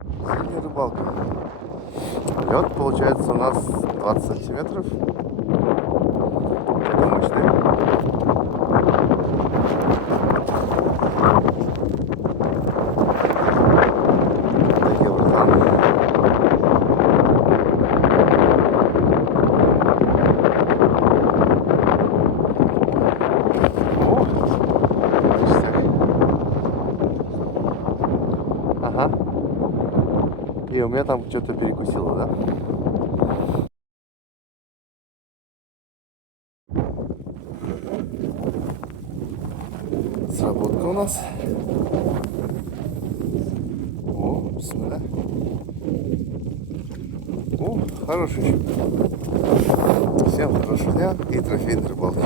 Сегодня рыбалка. Лед получается у нас 20 сантиметров. Это мощный. Такие братан. О, ништяк. Ага. И у меня там что-то перекусило, да? Сработка у нас. О, бисмилля. О, хороший щук. Всем хорошего дня и трофейной рыбалки.